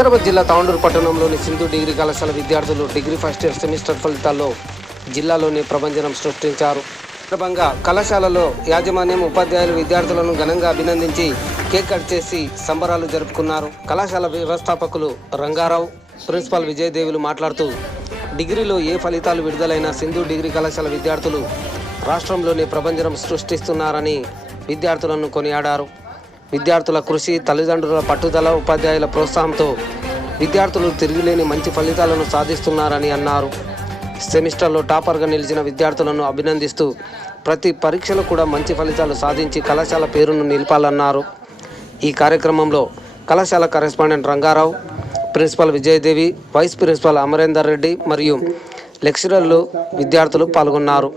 వికారాబాద్ జిల్లా తాండూరు పట్టణంలోని సింధు డిగ్రీ కళాశాల విద్యార్థులు డిగ్రీ ఫస్ట్ ఇయర్ సెమిస్టర్ ఫలితాల్లో జిల్లాలోని ప్రభంజనం సృష్టించారు. సందర్భంగా కళాశాలలో యాజమాన్యం ఉపాధ్యాయులు విద్యార్థులను ఘనంగా అభినందించి కేక్ కట్ చేసి సంబరాలు జరుపుకున్నారు. కళాశాల వ్యవస్థాపకులు రంగారావు ప్రిన్సిపాల్ విజయదేవులు మాట్లాడుతూ డిగ్రీలో ఏ ఫలితాలు విడుదలైన సింధు డిగ్రీ కళాశాల విద్యార్థులు రాష్ట్రంలోనే ప్రభంజనం సృష్టిస్తున్నారని విద్యార్థులను కొనియాడారు. విద్యార్థుల కృషి తల్లిదండ్రుల పట్టుదల ఉపాధ్యాయుల ప్రోత్సాహంతో విద్యార్థులు తిరిగిలేని మంచి ఫలితాలను సాధిస్తున్నారని అన్నారు. సెమిస్టర్లో టాపర్గా నిలిచిన విద్యార్థులను అభినందిస్తూ ప్రతి పరీక్షలో కూడా మంచి ఫలితాలు సాధించి కళాశాల పేరును నిలపాలన్నారు. ఈ కార్యక్రమంలో కళాశాల correspondent Rangarao principal Vijayadevi vice principal Amarender Reddy మరియు లెక్చరర్లు విద్యార్థులు పాల్గొన్నారు.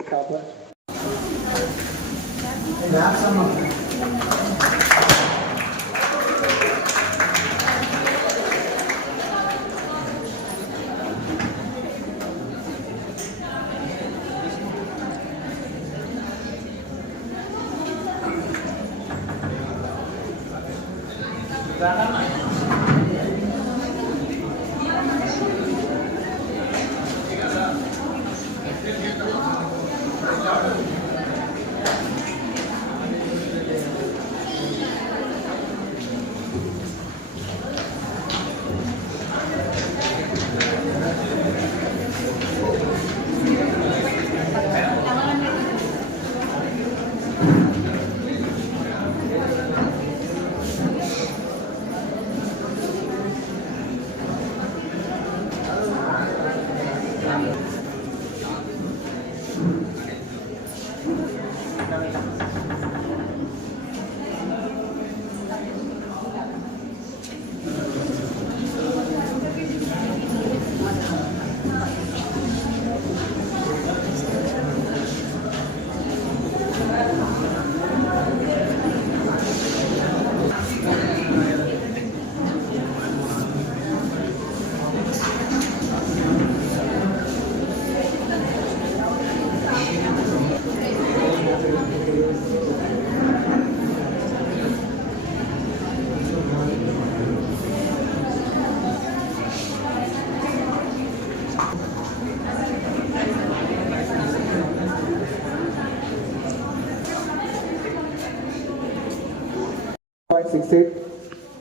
Six eight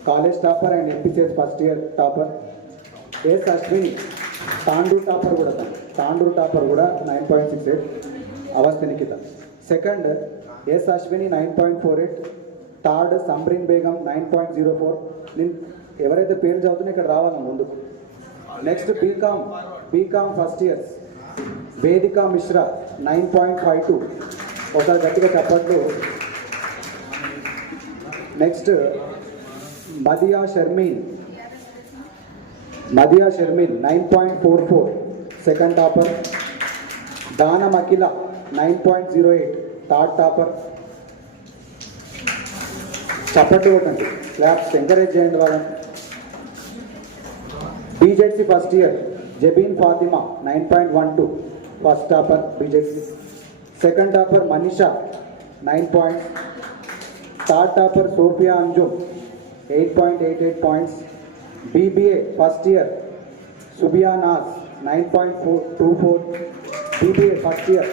college topper and MPCS first year topper S Ashwini Tandur topper కూడా తను. తాండూర్ టాపర్ కూడా nine point six eight Avastha Nikhita second S Ashwini nine point four eight third Sambreen Begum nine point zero four నేను ఎవరైతే పేరు చదువుతున్నా ఇక్కడ రావాలి ముందు? Next BCom BCom first years Vedika Mishra nine point five two ఒకసారి గట్టిగా చెప్పట్లు. Next Madiya Sharmeen Madiya Sharmeen nine point four four second topper Danam Akhila nine point zero eight third topper చప్పట్లు కొట్టండి క్లాప్స్ ఎంకరేజ్ చేయండి వాళ్ళని BZC first year Jabeen Fatima nine point one two first topper BZC second topper Manisha nine point eight eight points BBA first year Subiya Naaz nine point four two four BBA first year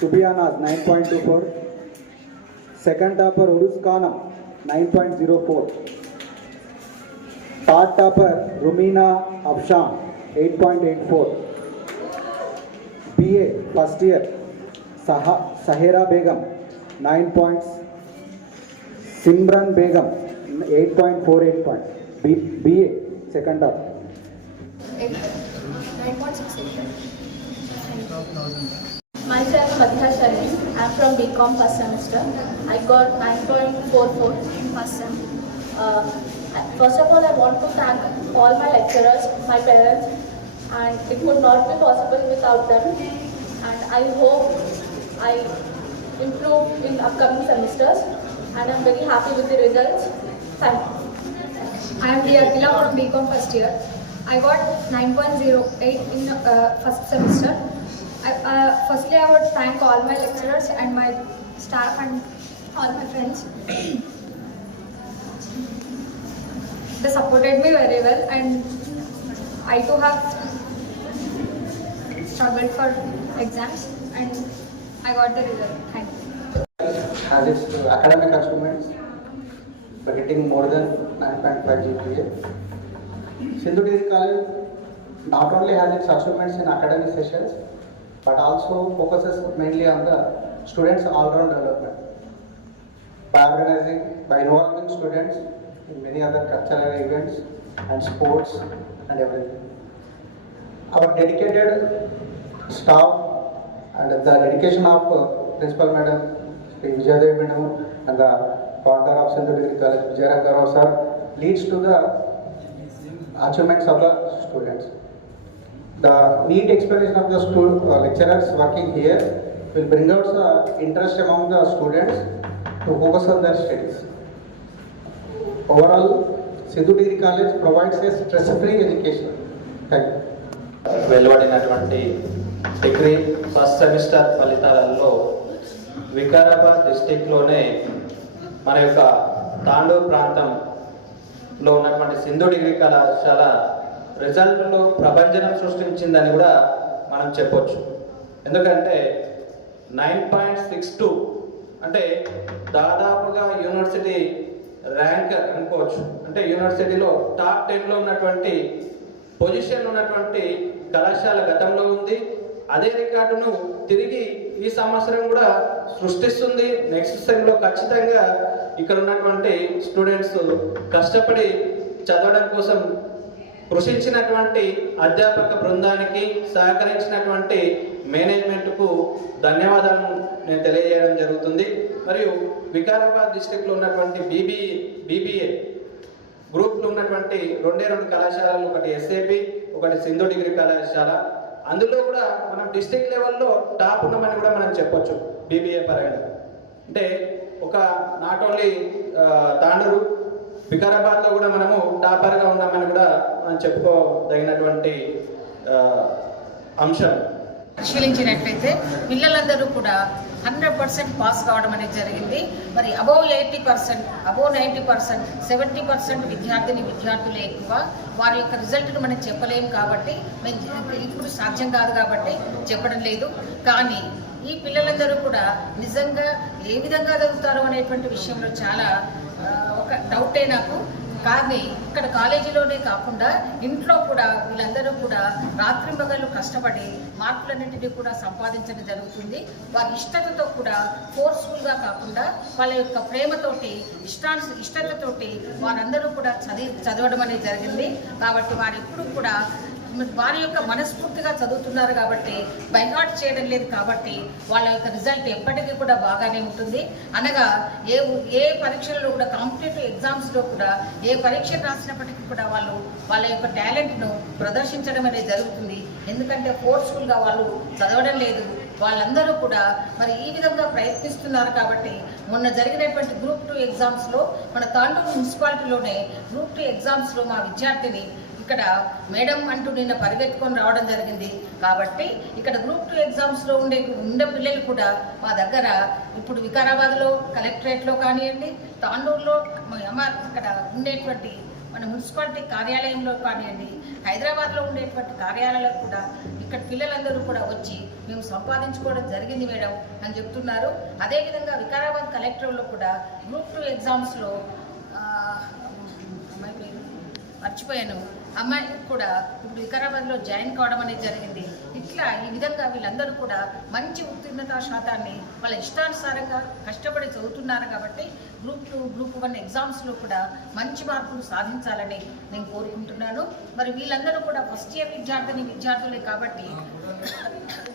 Subiya Naaz nine point two four second topper Urus Khanam nine point zero four third topper Rumeena Afshan eight Simran Begum, 8.48 point, four eight point B B A Myself, Madhya I'm from BCom first semester. I got 9.44 in first sem. Uh, first of all, I want to thank all my lecturers, my parents, and it would not be possible without them. And I hope I improve in upcoming semesters. And I'm very happy with the results. Thank you. I am Priya Akila from BCom first year. I got 9.08 in uh, first semester. I, uh, firstly, I would thank all my lecturers and my staff and all my friends. they supported me very well and I too have struggled for exams and I got the result. Thank you. Has its academic achievements getting more than 9.5 GPA. Sindhu Devi College not only has its achievements in academic sessions, but also focuses mainly on the students' all-round development by organizing, by involving students in many other cultural events and sports and everything. Our dedicated staff and the dedication of uh, Principal Madam Shri Vijayadev madam and founder of center degree college Vijayaragharao sir leads to the achievements of the students the neat expectation of the school lecturers working here will bring out the interest amount the students to focus on their studies overall Siddhu degree college provides a stress free education thank you వెలువడినటువంటి degree first semester ఫలితాలలో వికారాబాద్ డిస్టిక్లోనే మన యొక్క తాండూరు ప్రాంతంలో ఉన్నటువంటి Sindhu degree కళాశాల రిజల్ట్లో ప్రభంజనం సృష్టించిందని కూడా మనం చెప్పొచ్చు. ఎందుకంటే నైన్ పాయింట్ సిక్స్ టూ అంటే దాదాపుగా యూనివర్సిటీ ర్యాంకర్ అనుకోవచ్చు. అంటే యూనివర్సిటీలో టాప్ టెన్లో ఉన్నటువంటి పొజిషన్ ఉన్నటువంటి కళాశాల గతంలో ఉంది. అదే రికార్డును తిరిగి ఈ సంవత్సరం కూడా సృష్టిస్తుంది. నెక్స్ట్ సెమ్లో ఖచ్చితంగా ఇక్కడ ఉన్నటువంటి స్టూడెంట్స్ కష్టపడి చదవడం కోసం కృషించినటువంటి అధ్యాపక బృందానికి సహకరించినటువంటి మేనేజ్మెంట్కు ధన్యవాదాలు నేను తెలియజేయడం జరుగుతుంది. మరియు వికారాబాద్ డిస్టిక్లో ఉన్నటువంటి బీబీ బీబీఏ గ్రూప్లో ఉన్నటువంటి రెండే రెండు కళాశాలలు ఒకటి ఎస్ఏపి ఒకటి సింధు డిగ్రీ కళాశాల. అందులో కూడా మనం డిస్టిక్ లెవెల్లో టాప్ ఉన్నామని కూడా మనం చెప్పొచ్చు బీబీఏ పరంగా. అంటే ఒక నాట్ ఓన్లీ తాండూరు వికారాబాద్లో కూడా మనము టాపర్గా ఉన్నామని కూడా మనం చెప్పుకోదగినటువంటి అంశం. పరిశీలించినట్లయితే పిల్లలందరూ కూడా హండ్రెడ్ పర్సెంట్ పాస్ కావడం అనేది జరిగింది. మరి above eighty percent above ninety percent seventy percent విద్యార్థిని విద్యార్థులే ఎక్కువ. వారి యొక్క రిజల్ట్ను మనం చెప్పలేము కాబట్టి మేము ఇప్పుడు సాధ్యం కాదు కాబట్టి చెప్పడం లేదు. కానీ ఈ పిల్లలందరూ కూడా నిజంగా ఏ విధంగా చదువుతారో అనేటువంటి విషయంలో చాలా ఒక డౌటే నాకు. కానీ ఇక్కడ కాలేజీలోనే కాకుండా ఇంట్లో కూడా వీళ్ళందరూ కూడా రాత్రింబగళ్ళు కష్టపడి మార్కులన్నింటినీ కూడా సంపాదించడం జరుగుతుంది. వారి ఇష్టతతో కూడా ఫోర్స్ఫుల్గా కాకుండా వాళ్ళ యొక్క ప్రేమతోటి ఇష్టాను ఇష్టతతోటి వారందరూ కూడా చదివి చదవడం అనేది జరిగింది. కాబట్టి వారు ఎప్పుడు కూడా వారి యొక్క మనస్ఫూర్తిగా చదువుతున్నారు కాబట్టి బైహార్ట్ చేయడం లేదు కాబట్టి వాళ్ళ యొక్క రిజల్ట్ ఎప్పటికీ కూడా బాగానే ఉంటుంది. అనగా ఏ ఏ పరీక్షల్లో కూడా కాంపిటేటివ్ ఎగ్జామ్స్లో కూడా ఏ పరీక్ష రాసినప్పటికీ కూడా వాళ్ళు వాళ్ళ యొక్క టాలెంట్ను ప్రదర్శించడం అనేది జరుగుతుంది. ఎందుకంటే ఫోర్స్ఫుల్గా వాళ్ళు చదవడం లేదు. వాళ్ళందరూ కూడా మరి ఈ విధంగా ప్రయత్నిస్తున్నారు కాబట్టి మొన్న జరిగినటువంటి గ్రూప్ టూ ఎగ్జామ్స్లో మన తాండూరు మున్సిపాలిటీలోనే గ్రూప్ టూ ఎగ్జామ్స్లో మా విద్యార్థిని ఇక్కడ మేడం అంటూ నిన్న పరిగెత్తుకొని రావడం జరిగింది. కాబట్టి ఇక్కడ గ్రూప్ టూ ఎగ్జామ్స్లో ఉండే ఉండే పిల్లలు కూడా మా దగ్గర ఇప్పుడు వికారాబాద్లో కలెక్టరేట్లో కానివ్వండి తాండూరులో ఎంఆర్ ఇక్కడ ఉండేటువంటి మన మున్సిపాలిటీ కార్యాలయంలో కానివ్వండి హైదరాబాద్లో ఉండేటువంటి కార్యాలయాలకు కూడా ఇక్కడ పిల్లలందరూ కూడా వచ్చి మేము సంపాదించుకోవడం జరిగింది మేడం అని చెప్తున్నారు. అదేవిధంగా వికారాబాద్ కలెక్టర్లో కూడా గ్రూప్ టూ ఎగ్జామ్స్లో మర్చిపోయాను. అమ్మాయి కూడా ఇప్పుడు వికారాబాద్లో జాయిన్ కావడం అనేది జరిగింది. ఇట్లా ఈ విధంగా వీళ్ళందరూ కూడా మంచి ఉత్తీర్ణత శాతాన్ని వాళ్ళ ఇష్టానుసారంగా కష్టపడి చదువుతున్నారు కాబట్టి గ్రూప్ టూ గ్రూప్ వన్ ఎగ్జామ్స్లో కూడా మంచి మార్కులు సాధించాలని నేను కోరుకుంటున్నాను. మరి వీళ్ళందరూ కూడా ఫస్ట్ ఇయర్ విద్యార్థిని విద్యార్థులే కాబట్టి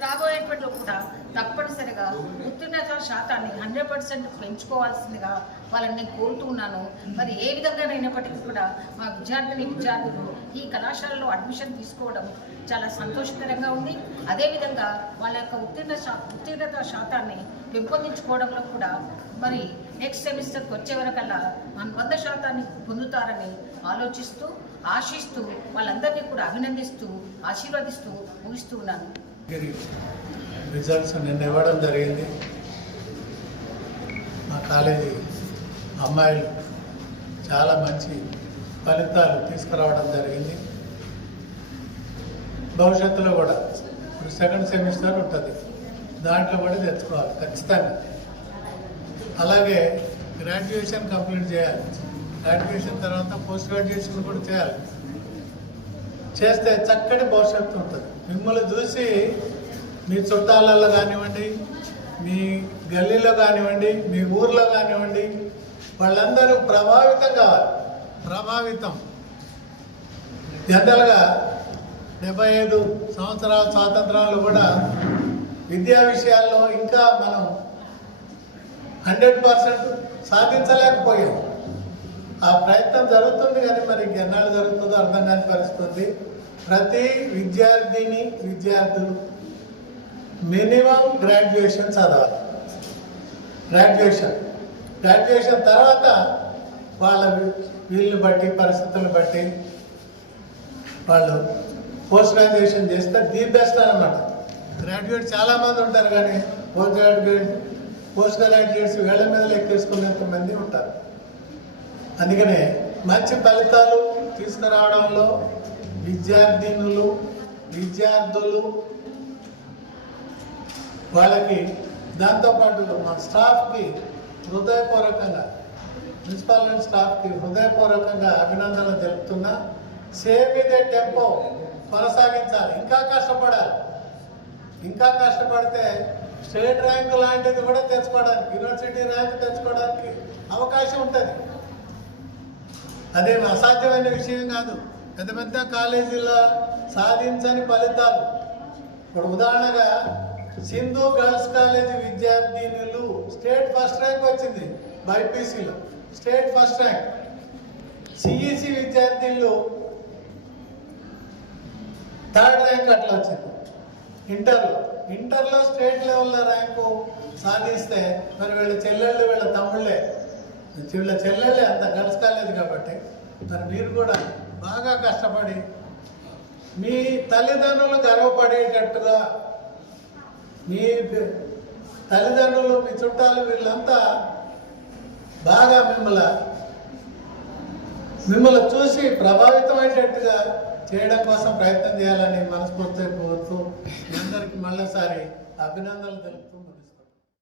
రాబోయేటువంటి కూడా తప్పనిసరిగా ఉత్తీర్ణత శాతాన్ని హండ్రెడ్ పర్సెంట్ పెంచుకోవాల్సిందిగా వాళ్ళని నేను కోరుతున్నాను. మరి ఏ విధంగా అయినప్పటికీ కూడా మా విద్యార్థిని విద్యార్థులు ఈ కళాశాలలో అడ్మిషన్ తీసుకోవడం చాలా సంతోషకరంగా ఉంది. అదేవిధంగా వాళ్ళ యొక్క ఉత్తీర్ణ శా ఉత్తీర్ణత శాతాన్ని పెంపొందించుకోవడంలో కూడా మరి నెక్స్ట్ సెమిస్టర్కి వచ్చే వరకల్లా మన వంద శాతాన్ని పొందుతారని ఆలోచిస్తూ ఆశిస్తూ వాళ్ళందరినీ కూడా అభినందిస్తూ ఆశీర్వదిస్తూ ముగిస్తూ ఉన్నాను. రిజల్ట్స్ నిన్న ఇవ్వడం జరిగింది. మా కాలేజీ అమ్మాయిలు చాలా మంచి ఫలితాలు తీసుకురావడం జరిగింది. భవిష్యత్తులో కూడా ఇప్పుడు సెకండ్ సెమిస్టర్ ఉంటుంది. దాంట్లో కూడా తెచ్చుకోవాలి ఖచ్చితంగా. అలాగే గ్రాడ్యుయేషన్ కంప్లీట్ చేయాలి. గ్రాడ్యుయేషన్ తర్వాత పోస్ట్ గ్రాడ్యుయేషన్ కూడా చేయాలి. చేస్తే చక్కటి భవిష్యత్తు ఉంటుంది. మిమ్మల్ని చూసి మీ చుట్టాలలో కానివ్వండి మీ గల్లీలో కానివ్వండి మీ ఊర్లో కానివ్వండి వాళ్ళందరూ ప్రభావితం కావాలి. ప్రభావితం. జనరల్గా డెబ్బై ఐదు సంవత్సరాల స్వాతంత్రాలు కూడా విద్యా విషయాల్లో ఇంకా మనం హండ్రెడ్ పర్సెంట్ సాధించలేకపోయాం. ఆ ప్రయత్నం జరుగుతుంది కానీ మరి ఎన్నాళ్ళు జరుగుతుందో అర్థం కాని పరిస్థితుంది. ప్రతి విద్యార్థిని విద్యార్థులు మినిమం గ్రాడ్యుయేషన్ చదవాలి. గ్రాడ్యుయేషన్. గ్రాడ్యుయేషన్ తర్వాత వాళ్ళ వీళ్ళని బట్టి పరిస్థితులను బట్టి వాళ్ళు పోస్ట్ గ్రాడ్యుయేషన్ చేస్తే ది బెస్ట్ అనమాట గ్రాడ్యుయేట్ చాలామంది ఉంటారు కానీ పోస్ట్ గ్రాడ్యుయేట్ పోస్ట్ గ్రాడ్యుయేట్స్ వేళ్ళ మీద లెక్కేసుకునేంత మంది ఉంటారు. అందుకనే మంచి ఫలితాలు తీసుకురావడంలో విద్యార్థినులు విద్యార్థులు వాళ్ళకి దాంతోపాటు మా స్టాఫ్కి హృదయపూర్వకంగా మున్సిపల్ స్టాఫ్కి హృదయపూర్వకంగా అభినందనలు తెలుపుతున్నా. సేమ్ ఇదే టెంపో కొనసాగించాలి. ఇంకా కష్టపడాలి. ఇంకా కష్టపడితే స్టేట్ ర్యాంక్ లాంటిది కూడా తెచ్చుకోవడానికి యూనివర్సిటీ ర్యాంక్ తెచ్చుకోవడానికి అవకాశం ఉంటుంది. అదేం అసాధ్యమైన విషయం కాదు. పెద్ద పెద్ద కాలేజీల్లో సాధించని ఫలితాలు. ఇప్పుడు ఉదాహరణగా సింధు గర్ల్స్ కాలేజ్ విద్యార్థినులు స్టేట్ ఫస్ట్ ర్యాంక్ వచ్చింది బైపీసీలో. State first rank. సిఈసి విద్యార్థినులు థర్డ్ ర్యాంక్ అట్లా వచ్చింది. ఇంటర్లో. ఇంటర్లో స్టేట్ లెవెల్లో ర్యాంకు సాధిస్తే మరి వీళ్ళ చెల్లెళ్ళు వీళ్ళ తమ్ముళ్ళే. వీళ్ళ చెల్లెళ్ళే అంత గర్ల్స్ కాలేజ్ కాబట్టి మరి మీరు కూడా బాగా కష్టపడి మీ తల్లిదండ్రులు గర్వపడేటట్టుగా మీ తల్లిదండ్రులు మీ చుట్టాలు వీళ్ళంతా బాగా మిమ్మల్ని మిమ్మల్ని చూసి ప్రభావితమయ్యేటట్టుగా చేయడం కోసం ప్రయత్నం చేయాలని మనస్ఫూర్తిగా కోరుతూ మీ అందరికీ మళ్ళీసారి అభినందనలు తెలుపుతూ